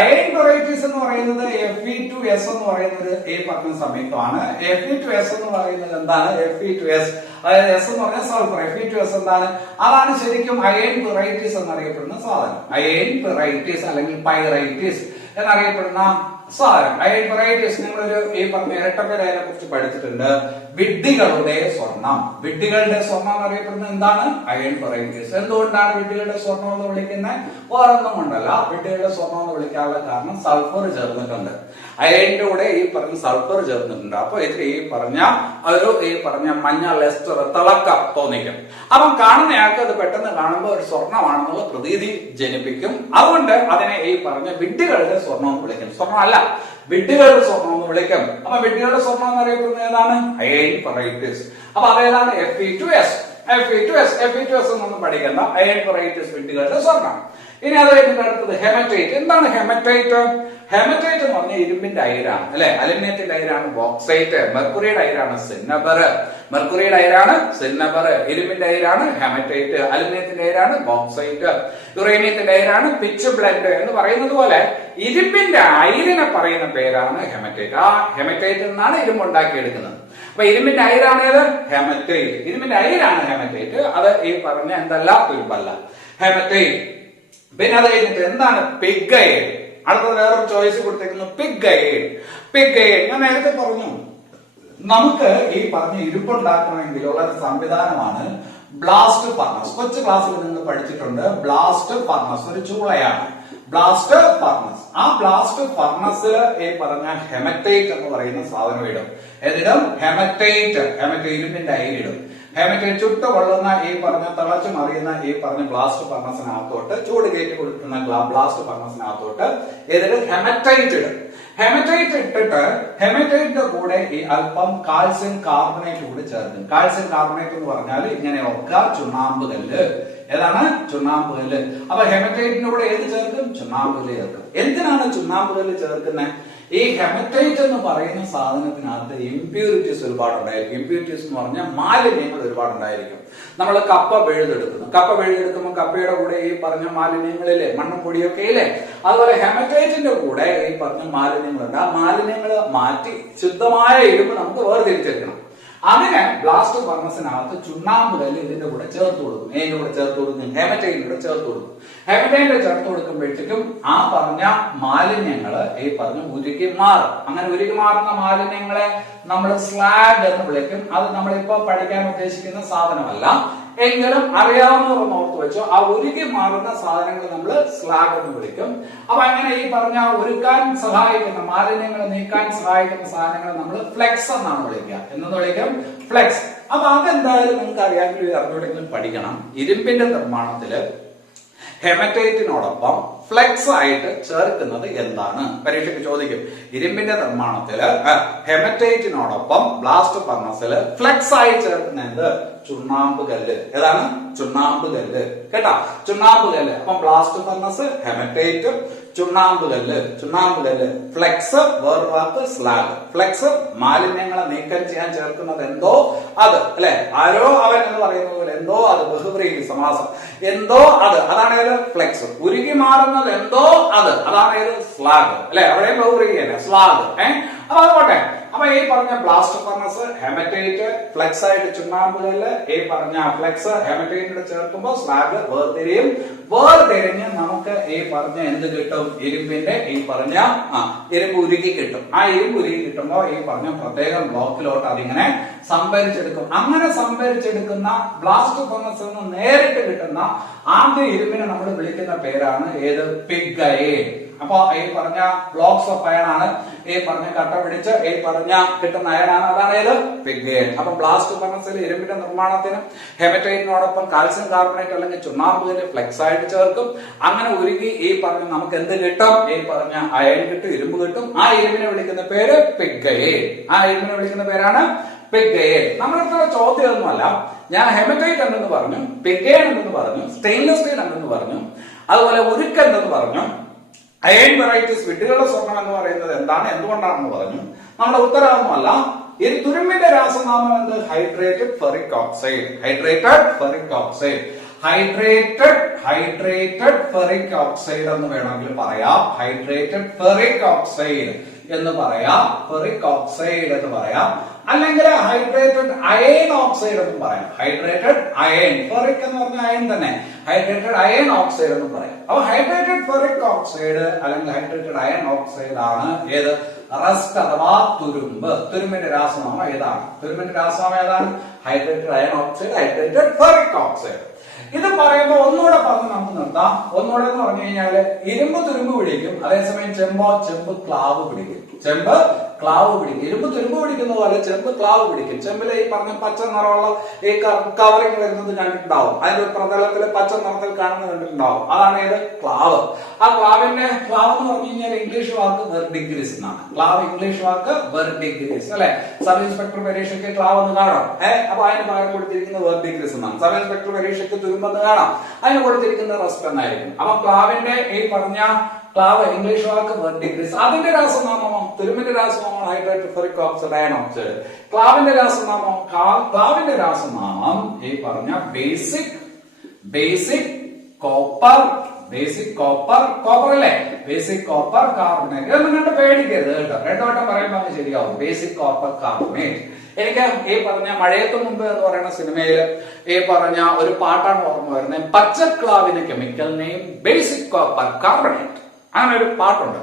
അയൺ പെറൈറ്റിസ് എന്ന് പറയുന്നത് Fe2S എന്ന് പറയുന്നത് ഈ പറഞ്ഞ സംയുക്തമാണ്. Fe2S എന്ന് പറയുന്നത് എന്താണ്? Fe2S, അതായത് S എന്ന് പറഞ്ഞാൽ സൾഫർ. Fe2S എന്താണ്? അതാണ് ശരിക്കും അയൺ പെറൈറ്റിസ് എന്നറിയപ്പെടുന്ന സാധനം. അയൺ പെറൈറ്റിസ് അല്ലെങ്കിൽ പൈറൈറ്റിസ് എന്നറിയപ്പെടുന്ന സാധനം. അയൺ പെറൈറ്റിസ് നിങ്ങളൊരു ഈ പറഞ്ഞ ഇരട്ടപ്പേരെ കുറിച്ച് പഠിച്ചിട്ടുണ്ട്. വിഡ്ഢികളുടെ സ്വർണം. വിഡ്ഢികളുടെ സ്വർണം എന്നറിയപ്പെടുന്നത് എന്താണ്? അയൺ പെറൈറ്റിസ്. എന്തുകൊണ്ടാണ് വിഡ്ഢികളുടെ സ്വർണം എന്ന് വിളിക്കുന്നത്? വേറൊന്നും കൊണ്ടല്ല. വിഡ്ഢികളുടെ സ്വർണം എന്ന് വിളിക്കാനുള്ള കാരണം സൾഫർ ചേർന്നിട്ടുണ്ട്. അയണിന്റെ കൂടെ ഈ പറഞ്ഞ സൾഫർ ചേർന്നിട്ടുണ്ട്. അപ്പൊ ഈ പറഞ്ഞ ഈ പറഞ്ഞ മഞ്ഞ ലെസ്റ്റർ തിളക്കം തോന്നിക്കും. അപ്പം കാണുന്നയാൾക്ക് അത് പെട്ടെന്ന് കാണുമ്പോൾ ഒരു സ്വർണ്ണമാണെന്നുള്ള പ്രതീതി ജനിപ്പിക്കും. അതുകൊണ്ട് അതിനെ ഈ പറഞ്ഞ വിഡ്ഢികളുടെ സ്വർണം എന്ന് വിളിക്കും. സ്വർണ്ണമല്ല, വിഡ്ഢികളുടെ സ്വർണം എന്ന് വിളിക്കും. അപ്പൊ വിഡ്ഢികളുടെ സ്വർണം എന്നറിയപ്പെടുന്നത് ഏതാണ്? അയൺ ഫെറൈറ്റീസ്. അപ്പൊ അതേതാണ്? Fe2S. Fe2S എന്നൊന്നും പഠിക്കണ്ട. അയൺ ഫെറൈറ്റീസ് വിഡ്ഢികളുടെ സ്വർണം. ഇനി അത് കഴിഞ്ഞിട്ട് അടുത്തത് ഹെമറ്റൈറ്റ്. എന്താണ് ഹെമറ്റൈറ്റ്? ഹെമറ്റൈറ്റ് എന്ന് പറഞ്ഞാൽ ഇരുമ്പിന്റെ അയിരാണ് അല്ലെ. അലുമിനിയത്തിന്റെ അയിരാണ് ബോക്സൈറ്റ്. മെർക്കുറിയുടെ അയിരാണ് സിന്നബർ. ഇരുമ്പിന്റെ അയിരാണ് ഹെമറ്റൈറ്റ്. അലുമിനിയത്തിന്റെ അയിരാണ് ബോക്സൈറ്റ്. യുറേനിയത്തിന്റെ അയിരാണ് പിച്ച് ബ്ലെൻഡ് എന്ന് പറയുന്നത് പോലെ ഇരുമ്പിന്റെ അയിരിനെ പറയുന്ന പേരാണ് ഹെമറ്റൈറ്റ്. ആ ഹെമറ്റൈറ്റ് നിന്നാണ് ഇരുമ്പ് ഉണ്ടാക്കിയെടുക്കുന്നത്. അപ്പൊ ഇരുമ്പിന്റെ അയിരാണ് ഏത്? ഹെമറ്റൈറ്റ്. ഇരുമ്പിന്റെ അയിരാണ് ഹെമറ്റൈറ്റ്. അത് ഈ പറഞ്ഞ എന്തല്ല? തുരുമ്പല്ല, ഹെമറ്റൈറ്റ്. പിന്നെ അത് കഴിഞ്ഞിട്ട് എന്താണ്? Pig iron. അടുത്തത് വേറൊരു ചോയ്സ് കൊടുത്തേക്കുന്നു, പിഗ് അയൺ. ഞാൻ നേരത്തെ പറഞ്ഞു, നമുക്ക് ഈ പറഞ്ഞ ഇരുമ്പുണ്ടാക്കണമെങ്കിൽ ഉള്ള സംവിധാനമാണ് ബ്ലാസ്റ്റ് ഫർണസ്. കൊച്ചു ക്ലാസ്സിൽ നിങ്ങൾ പഠിച്ചിട്ടുണ്ട്. ബ്ലാസ്റ്റ് ഫർണസ് ഒരു ചൂളയാണ്. Blast furnace. ആ ബ്ലാസ്റ്റ് ഫർണസിൽ ഈ പറഞ്ഞ ഹെമറ്റൈറ്റ് എന്ന് പറയുന്ന സാധനം ഇടും. ഏതിടും? ഹെമറ്റൈറ്റ്. ഇരുമ്പിന്റെ അയിരിടും. ഹെമറ്റൈറ്റ് ചുട്ട് കൊള്ളുന്ന ഈ പറഞ്ഞ തിളച്ചു മറിയുന്ന ഈ പറഞ്ഞ ബ്ലാസ്റ്റ് ഫർണസിനകത്തോട്ട്, ചൂട് കയറ്റി കൊടുക്കുന്ന ബ്ലാസ്റ്റ് ഫർണസിനകത്തോട്ട് ഏതിടും? ഹെമറ്റൈറ്റ് ഇടും. ഹെമറ്റൈറ്റ് ഇട്ടിട്ട് ഹെമറ്റൈറ്റിന്റെ കൂടെ ഈ അല്പം കാൽസ്യം കാർബണേറ്റ് കൂടി ചേർക്കും. കാൽസ്യം കാർബണേറ്റ് എന്ന് പറഞ്ഞാൽ ഇങ്ങനെയൊക്കെ ചുണ്ണാമ്പ് കല്ല്. ഏതാണ്? ചുണ്ണാമ്പ് കല്ല്. അപ്പൊ ഹെമറ്റൈറ്റിന്റെ കൂടെ ഏത് ചേർക്കും? ചുണ്ണാമ്പ് കല്ല് ചേർക്കും. എന്തിനാണ് ചുണ്ണാമ്പ് കല്ല് ചേർക്കുന്നത്? ഈ ഹെമറ്റൈറ്റ് എന്ന് പറയുന്ന സാധനത്തിനകത്ത് ഇംപ്യൂരിറ്റീസ് ഒരുപാടുണ്ടായിരിക്കും. ഇംപ്യൂരിറ്റീസ് എന്ന് പറഞ്ഞാൽ മാലിന്യങ്ങൾ ഒരുപാടുണ്ടായിരിക്കും. നമ്മൾ കപ്പ പിഴുതെടുക്കുമ്പോൾ കപ്പയുടെ കൂടെ ഈ പറഞ്ഞ മാലിന്യങ്ങളിലെ മണ്ണും പൊടിയൊക്കെ ഇല്ലേ, അതുപോലെ ഹെമറ്റൈറ്റിന്റെ കൂടെ ഈ പറഞ്ഞ മാലിന്യങ്ങളുണ്ട്. ആ മാലിന്യങ്ങൾ മാറ്റി ശുദ്ധമായ ഇരുമ്പ് നമുക്ക് വേർതിരിച്ചെടുക്കണം. അങ്ങനെ ബ്ലാസ്റ്റ് ഫർണസിനകത്ത് ചുണ്ണാമ്പ് കല്ല് ഇതിന്റെ കൂടെ ചേർത്ത് കൊടുക്കും. ഇതിന്റെ കൂടെ ചേർത്ത് കൊടുക്കും, ഹെമറ്റൈറ്റിന്റെ കൂടെ ചേർത്ത് കൊടുക്കും. ഹെമറ്റൈറ്റിന്റെ ചേർത്ത് കൊടുക്കുമ്പോഴത്തേക്കും ആ പറഞ്ഞ മാലിന്യങ്ങള് ഈ പറഞ്ഞ ഉരുക്കി മാറും. അങ്ങനെ ഉരുക്കി മാറുന്ന മാലിന്യങ്ങളെ നമ്മൾ സ്ലാഗ് എന്ന് വിളിക്കും. അത് നമ്മളിപ്പോ പഠിക്കാൻ ഉദ്ദേശിക്കുന്ന സാധനമല്ല, എങ്കിലും അറിയാവുന്നവർ ഓർത്ത് വെച്ചോ. ആ ഉരുക്കി മാറുന്ന സാധനങ്ങൾ നമ്മൾ സ്ലാഗ് എന്ന് വിളിക്കും. അപ്പൊ അങ്ങനെ ഈ പറഞ്ഞ ഉരുക്കാൻ സഹായിക്കുന്ന, മാലിന്യങ്ങൾ നീക്കാൻ സഹായിക്കുന്ന സാധനങ്ങൾ നമ്മൾ ഫ്ലെക്സ് എന്നാണ് വിളിക്കുക. എന്നത് വിളിക്കും? ഫ്ലെക്സ്. അപ്പൊ അതെന്തായാലും നിങ്ങൾക്ക് അറിയാമെങ്കിൽ അറിഞ്ഞുകൊണ്ടെങ്കിലും പഠിക്കണം. ഇരുമ്പിന്റെ നിർമ്മാണത്തില് ഹെമറ്റൈറ്റിനോടൊപ്പം ഫ്ലെക്സ് ആയിട്ട് ചേർക്കുന്നത് എന്താണ്? പരീക്ഷയ്ക്ക് ചോദിക്കും. ഇരുമ്പിന്റെ നിർമ്മാണത്തില് ഹെമറ്റൈറ്റിനോടൊപ്പം ബ്ലാസ്റ്റ് ഫർണസിൽ ഫ്ലെക്സ് ആയി ചേർക്കുന്ന എന്ത്? ചുണ്ണാമ്പ് കല്ല്. ഏതാണ്? ചുണ്ണാമ്പ് കല്ല്. കേട്ടാ? ചുണ്ണാമ്പ് കല്ല്. അപ്പം ബ്ലാസ്റ്റ് ഫർണസ്, ഹെമറ്റൈറ്റ്, ചുണ്ണാമ്പ് കല്ല്. ഫ്ലെക്സ്, വേറെ വാക്ക് സ്ലാഗ്. ഫ്ലെക്സ് മാലിന്യങ്ങളെ നീക്കം ചെയ്യാൻ ചേർക്കുന്നത് എന്തോ അത് അല്ലെ. ആരോ അവൻ എന്ന് പറയുന്ന പോലെ എന്തോ അത്, ബഹുബ്രീഹി സമാസം. എന്തോ അത്, അതാണ് ഏത്? ഫ്ലെക്സ്. ഉരുകി മാറുന്നത് എന്തോ അത്, അതാണ് ഏത്? സ്ലാഗ് അല്ലെ. അവിടെ ബഹുബ്രീഹിയല്ല, സ്ലാഗ്. അപ്പൊ അതുകൊട്ടെ. അപ്പൊ ഈ പറഞ്ഞ ബ്ലാസ്റ്റ് ഫർണസ്, ഹെമറ്റൈറ്റ്, ഫ്ലെക്സ് ആയിട്ട് ചുണ്ണാമ്പ് കല്ല്, ഈ പറഞ്ഞ ഫ്ലെക്സ് ഹെമറ്റൈറ്റിനോട് ചേർക്കുമ്പോൾ സ്ലാഗ് വേർതിരിയും. വേർതിരിഞ്ഞ് നമുക്ക് ഈ പറഞ്ഞ എന്ത് കിട്ടും? ഇരുമ്പിന്റെ ഈ പറഞ്ഞ ഇരുമ്പ് ഉരുക്കി കിട്ടും. ആ ഇരുമ്പ് ഉരുക്കി കിട്ടുമ്പോൾ ഈ പറഞ്ഞ പ്രത്യേകം ബ്ലോക്കിലോട്ട് അതിങ്ങനെ സംഭരിച്ചെടുക്കും. അങ്ങനെ സംഭരിച്ചെടുക്കുന്ന ബ്ലാസ്റ്റ് ഫർണസിൽ നിന്ന് നേരിട്ട് കിട്ടുന്ന ആദ്യ ഇരുമ്പിനെ നമ്മൾ വിളിക്കുന്ന പേരാണ് ഏത്? Pig iron. അപ്പൊ ഈ പറഞ്ഞ ബ്ലോക്സ് ഓഫ് അയൺ ആണ്. ഈ പറഞ്ഞ കട്ട പിടിച്ച് ഈ പറഞ്ഞ കിട്ടുന്ന അയണാണ്. അതാണ് ഏത്? Pig iron. അപ്പൊ ബ്ലാസ്റ്റ് ഫർണസിൽ ഇരുമ്പിന്റെ നിർമ്മാണത്തിന് ഹെമറ്റൈറ്റിനോടൊപ്പം കാൽസ്യം കാർബണേറ്റ് അല്ലെങ്കിൽ ചുണ്ണാമ്പ് കല്ല് ഫ്ലെക്സ് ആയിട്ട് ചേർക്കും. അങ്ങനെ ഉരുകി ഈ പറഞ്ഞ നമുക്ക് എന്ത് കിട്ടും? ഈ പറഞ്ഞ അയൺ കിട്ടും, ഇരുമ്പ് കിട്ടും. ആ ഇരുമ്പിനെ വിളിക്കുന്ന പേര് പിഗ് അയൺ. ആ ഇരുമ്പിനെ വിളിക്കുന്ന പേരാണ് പിഗ് അയൺ. നമ്മളിവിടെ ചോദ്യം ഒന്നുമല്ല. ഞാൻ ഹെമറ്റൈറ്റ് എന്തെന്ന് പറഞ്ഞു, പിഗ് അയൺ എന്തെന്ന് പറഞ്ഞു, സ്റ്റെയിൻലെസ് സ്റ്റീൽ എന്തെന്ന് പറഞ്ഞു, അതുപോലെ ഉരുക്ക് എന്തെന്ന് പറഞ്ഞു, അയൺ വെറൈറ്റീസ് വിഡ്ഢികളുടെ സ്വർണം എന്ന് പറയുന്നത് എന്താണ്, എന്തുകൊണ്ടാണെന്ന് പറഞ്ഞു. നമ്മുടെ ഉത്തരവൊന്നുമല്ല. ഈ തുരുമ്പിന്റെ രാസനാമം എന്ത്? Hydrated ferric oxide. Hydrated ferric oxide. Hydrated ferric oxide എന്ന് വേണമെങ്കിൽ പറയാം. ഹൈഡ്രേറ്റഡ് ഫെറിക് ഓക്സൈഡ് എന്ന് പറയാം. ഫെറിക് ഓക്സൈഡ് എന്ന് പറയാം. അല്ലെങ്കിൽ ഹൈഡ്രേറ്റഡ് അയൺ ഓക്സൈഡ് എന്ന് പറയാം. Hydrated iron. ഫെറിക് എന്ന് പറഞ്ഞ അയൺ തന്നെ. ഹൈഡ്രേറ്റഡ് അയൺ ഓക്സൈഡ് എന്ന് പറയാം. അപ്പൊ ഹൈഡ്രേറ്റഡ് ഫെറിക് ഓക്സൈഡ് അല്ലെങ്കിൽ ഹൈഡ്രേറ്റഡ് അയൺ ഓക്സൈഡ് ആണ് ഏത്? റസ്റ്റ് അഥവാ തുരുമ്പ്. തുരുമ്പിന്റെ രാസനാമം ഏതാണ്? തുരുമ്പിന്റെ രാസനാമം ഏതാണ്? Hydrated iron oxide, hydrated ferric oxide. ഇത് പറയുമ്പോൾ ഒന്നുകൂടെ പറഞ്ഞ് നമുക്ക് നിർത്താം. ഒന്നുകൂടെ എന്ന് പറഞ്ഞു കഴിഞ്ഞാല് ഇരുമ്പ് തുരുമ്പ് പിടിക്കും, അതേസമയം ചെമ്പ് ക്ലാവ് പിടിക്കും. ചെമ്പ് ക്ലാവ് പിടിക്കും. ഇരുമ്പ് തുരുമ്പ് പിടിക്കുന്ന പോലെ ചെമ്പ് ക്ലാവ് പിടിക്കും. ചെമ്പില് ഈ പറഞ്ഞ പച്ച നിറമുള്ള ഈ കവറിങ് വരുന്നത് കണ്ടിട്ടുണ്ടാവും. അതിന്റെ പ്രതലത്തില് പച്ച നിറത്തിൽ കാണുന്നത് കണ്ടിട്ടുണ്ടാവും. അതാണ് ഏത് ക്ലാവ്. ആ ക്ലാവ് എന്ന് പറഞ്ഞു കഴിഞ്ഞാൽ ഇംഗ്ലീഷ് വാക്ക് വെർഡിഗ്രീസ് എന്നാണ്. ക്ലാവ് ഇംഗ്ലീഷ് വാക്ക് വെർഡിഗ്രീസ് അല്ലെ. സബ് ഇൻസ്പെക്ടർ പരീക്ഷയ്ക്ക് ക്ലാവ് എന്ന് കാണാം. അപ്പൊ അതിന് പകരം കൊടുത്തിരിക്കുന്നത് വെർഡിഗ്രീസ് എന്നാണ്. സബ് ഇൻസ്പെക്ടർ പരീക്ഷയ്ക്ക് തുരുമ്പെന്ന് കാണാം. അതിന് കൊടുത്തിരിക്കുന്നത് റസ്പ് എന്നായിരിക്കും. അപ്പൊ ക്ലാവിന്റെ ഈ പറഞ്ഞ ക്ലാവ് ഇംഗ്ലീഷ് വാക്ക് വെർഡിഗ്രീസ്. അതിന്റെ രാസനാമമോ തുരുമ്പിന്റെ രാസനാമം hydrated ferric oxide iron oxide. ക്ലാവിന്റെ രാസനാമം ഈ പറഞ്ഞ ബേസിക് കോപ്പർ അല്ലേ. Basic copper carbonate. ഇതൊന്നും കണ്ട് പേടിക്കരുത് കേട്ടോ. രണ്ടു വട്ടം പറയുമ്പോൾ ശരിയാവും. Basic copper carbonate. എനിക്ക് ഈ പറഞ്ഞ മഴയത്ത് മുമ്പ് എന്ന് പറയുന്ന സിനിമയില് ഈ പറഞ്ഞ ഒരു പാട്ടാണ് ഓർമ്മ വരുന്നത്. പച്ചക്ലാവിന് chemical name basic copper carbonate. അങ്ങനെ ഒരു പാട്ടുണ്ട്.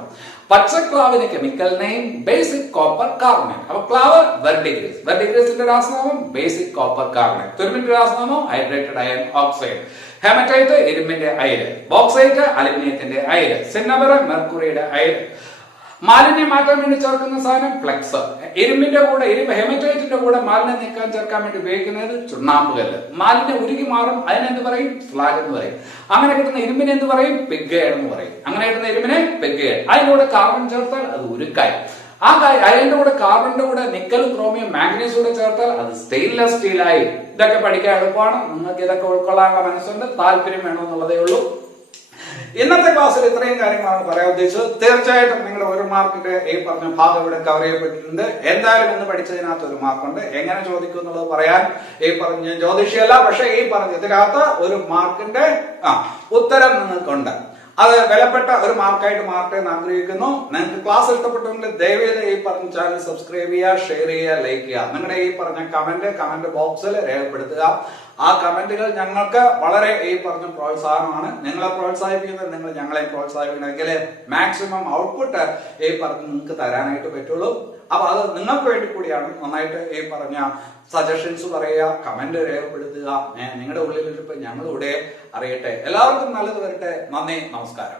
പച്ചക്ലാവിന് chemical name basic copper carbonate. അപ്പൊ ക്ലാവ് വെർഡിഗ്രീസ്. വെർഡിഗ്രീസിന്റെ രാസനാമം ബേസിക് കോപ്പർ കാർബണേറ്റ്. തുരുമ്പിന്റെ രാസനാമം ഹൈഡ്രേറ്റഡ് അയൺ ഓക്സൈഡ്. ഹെമറ്റൈറ്റ് ഇരുമ്പിന്റെ അയിര്. ബോക്സൈറ്റ് അലുമിനിയത്തിന്റെ അയിര്. സിന്നബർ മെർക്കുറിയുടെ അയിര്. മാലിന്യം മാറ്റാൻ വേണ്ടി ചേർക്കുന്ന സാധനം ഫ്ലെക്സ്. ഇരുമ്പിന്റെ കൂടെ ഹെമറ്റൈറ്റിന്റെ കൂടെ മാലിന്യം നീക്കാൻ ചേർക്കാൻ വേണ്ടി ഉപയോഗിക്കുന്നത് ചുണ്ണാമ്പുകല്ല്. മാലിന്യം ഉരുകി മാറും. അതിനെന്ത് പറയും? സ്ലാഗ് എന്ന് പറയും. അങ്ങനെ കിട്ടുന്ന ഇരുമ്പിനെ എന്ത് പറയും? പിഗ്ഗേഡ് എന്ന് പറയും. അങ്ങനെ കിട്ടുന്ന ഇരുമ്പിനെ പിഗ്ഗേഡ്. അതിലൂടെ കാർബൺ ചേർത്താൽ അത് ഉരുക്കായി. അതിന്റെ കൂടെ കാർബണിന്റെ കൂടെ നിക്കലും ക്രോമിയം മാംഗനീസ് കൂടെ ചേർത്താൽ അത് സ്റ്റെയിൻലെസ് സ്റ്റീലായി. ഇതൊക്കെ പഠിക്കാൻ എളുപ്പമാണ്. നിങ്ങൾക്ക് ഇതൊക്കെ ഉൾക്കൊള്ളാനുള്ള മനസ്സുണ്ട്, താല്പര്യം വേണമെന്നുള്ളതേ ഉള്ളൂ. ഇന്നത്തെ ക്ലാസ്സിൽ ഇത്രയും കാര്യങ്ങളാണ് പറയാൻ ഉദ്ദേശിച്ചത്. തീർച്ചയായിട്ടും നിങ്ങളുടെ ഒരു മാർക്കിന്റെ ഈ പറഞ്ഞ ഭാഗം ഇവിടെ കവർ ചെയ്യപ്പെട്ടിട്ടുണ്ട്. എന്തായാലും ഒന്ന് പഠിച്ചതിനകത്ത് ഒരു മാർക്കുണ്ട്. എങ്ങനെ ചോദിക്കും എന്നുള്ളത് പറയാൻ ഈ പറഞ്ഞ ജ്യോതിഷിയല്ല, പക്ഷെ ഈ പറഞ്ഞ ഇതിനകത്ത് ഒരു മാർക്കിന്റെ ഉത്തരം നിങ്ങൾക്കുണ്ട്. അത് വിലപ്പെട്ട ഒരു മാർക്കായിട്ട് മാറട്ടെ എന്ന് ആഗ്രഹിക്കുന്നു. നിങ്ങൾക്ക് ക്ലാസ് ഇഷ്ടപ്പെട്ടുണ്ടെങ്കിൽ ദയവേത് ഈ പറഞ്ഞ ചാനൽ സബ്സ്ക്രൈബ് ചെയ്യുക, ഷെയർ ചെയ്യുക, ലൈക്ക് ചെയ്യുക. നിങ്ങളുടെ ഈ പറഞ്ഞ കമന്റ് ബോക്സിൽ രേഖപ്പെടുത്തുക. ആ കമന്റുകൾ ഞങ്ങൾക്ക് വളരെ ഈ പറഞ്ഞ പ്രോത്സാഹനമാണ്. നിങ്ങളെ പ്രോത്സാഹിപ്പിക്കുന്നത് നിങ്ങൾ ഞങ്ങളെ പ്രോത്സാഹിപ്പിക്കണമെങ്കിൽ മാക്സിമം ഔട്ട്പുട്ട് ഈ പറഞ്ഞ് നിങ്ങൾക്ക് തരാനായിട്ട് പറ്റുള്ളൂ. അപ്പൊ അത് നിങ്ങൾക്ക് വേണ്ടി കൂടിയാണ്. നന്നായിട്ട് ഈ പറഞ്ഞ സജഷൻസ് പറയുക, കമന്റ് രേഖപ്പെടുത്തുക. നിങ്ങളുടെ ഉള്ളിലിരിപ്പ് ഞങ്ങളിവിടെ അറിയട്ടെ. എല്ലാവർക്കും നല്ലത് വരട്ടെ. നന്ദി, നമസ്കാരം.